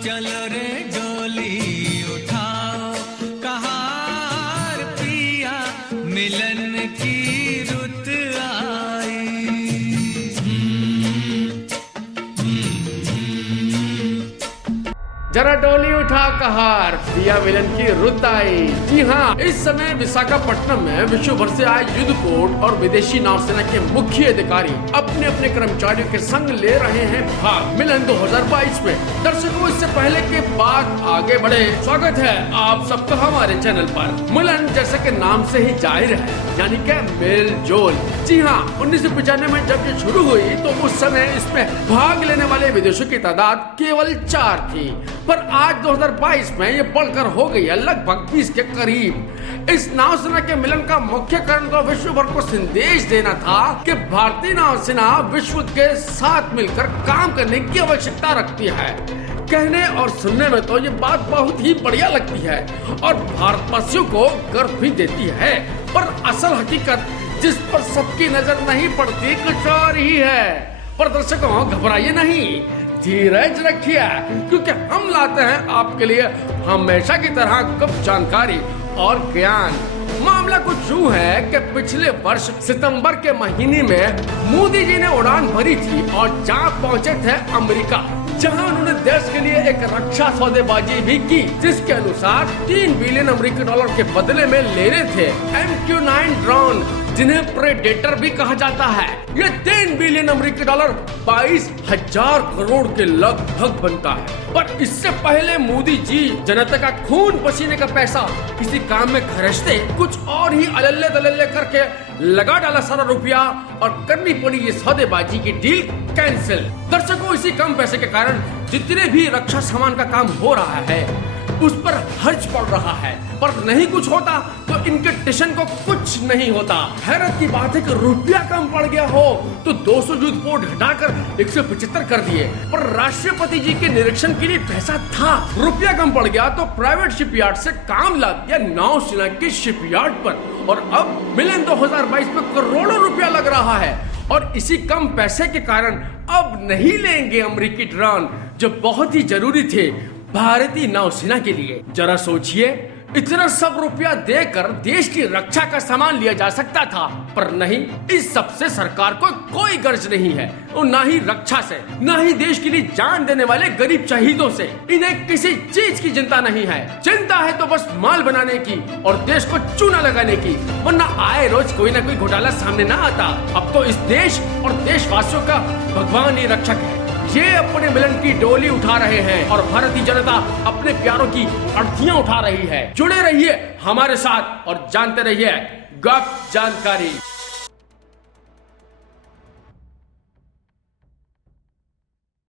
चलो रे डोली उठाओ कहार पिया मिलन की रुत आई। जरा डोली उठा कहार पिया मिलन की रुत आई। जी हाँ, इस समय विशाखापट्टनम में विश्व भर से आए युद्धपोत और विदेशी नौसेना के मुख्य अधिकारी अपने अपने कर्मचारियों के संग ले रहे हैं भाग मिलन 2022 में। दर्शकों, इससे पहले के बात आगे बढ़े, स्वागत है आप सबका हमारे चैनल पर। मिलन जैसे के नाम से ही जाहिर है, यानी क्या मेल जोल। जी हाँ, 1995 में जब ये शुरू हुई तो उस समय इसमें भाग लेने वाले विदेशियों की तादाद केवल 4 थी, पर आज 2022 में ये बढ़कर हो गई है लगभग 20 के करीब। इस नौसेना के मिलन का मुख्य कारण तो विश्व भर को संदेश देना था कि भारतीय नौसेना विश्व के साथ मिलकर काम करने की आवश्यकता रखती है। कहने और सुनने में तो ये बात बहुत ही बढ़िया लगती है और भारतवासियों को गर्व भी देती है, पर असल हकीकत जिस पर सबकी नजर नहीं पड़ती कुछ और ही है। पर दर्शकों, घबराइए नहीं, धीरज रखिए, क्योंकि हम लाते हैं आपके लिए हमेशा की तरह गुप्त जानकारी और ज्ञान। मामला कुछ यूं है कि पिछले वर्ष सितंबर के महीने में मोदी जी ने उड़ान भरी थी और जहां पहुंचे थे अमेरिका, जहां उन्होंने देश के लिए एक रक्षा सौदेबाजी भी की, जिसके अनुसार 3 बिलियन अमेरिकी डॉलर के बदले में ले रहे थे MQ-9 ड्रोन, जिन्हें प्रेडेटर भी कहा जाता है। ये 3 बिलियन अमेरिकी डॉलर 22,000 करोड़ के लगभग बनता है। पर इससे पहले मोदी जी जनता का खून पसीने का पैसा किसी काम में खर्चते कुछ और ही अलल्ले दलल्ले करके लगा डाला सारा रुपया और करनी पड़ी ये सौदेबाजी की डील कैंसिल। दर्शकों, इसी कम पैसे के कारण जितने भी रक्षा सामान का काम हो रहा है उस पर खर्च पड़ रहा है, पर नहीं कुछ होता तो इनके टेंशन को कुछ नहीं होता। हैरत की बात है कि रुपया कम पड़ गया हो तो 200 युद्धपोत घटाकर 175 कर दिए, पर राष्ट्रपति जी के निरीक्षण के लिए पैसा था। रुपया कम पड़ गया तो प्राइवेट शिपयार्ड से काम ला दिया नौसेना के शिपयार्ड पर, और अब मिलन 2022 में करोड़ों रुपया लग रहा है। और इसी कम पैसे के कारण अब नहीं लेंगे अमेरिकी ड्रोन, जो बहुत ही जरूरी थे भारतीय नौसेना के लिए। जरा सोचिए, इतना सब रुपया देकर देश की रक्षा का सामान लिया जा सकता था, पर नहीं, इस सब से सरकार को कोई गर्ज नहीं है, और ना ही रक्षा से, ना ही देश के लिए जान देने वाले गरीब शहीदों से। इन्हें किसी चीज की चिंता नहीं है। चिंता है तो बस माल बनाने की और देश को चूना लगाने की, वरना आए रोज कोई ना कोई घोटाला सामने ना आता। अब तो इस देश और देशवासियों का भगवान ही रक्षक है। ये अपने मिलन की डोली उठा रहे हैं और भारतीय जनता अपने प्यारों की अर्थियां उठा रही है। जुड़े रहिए हमारे साथ और जानते रहिए गुप्त जानकारी।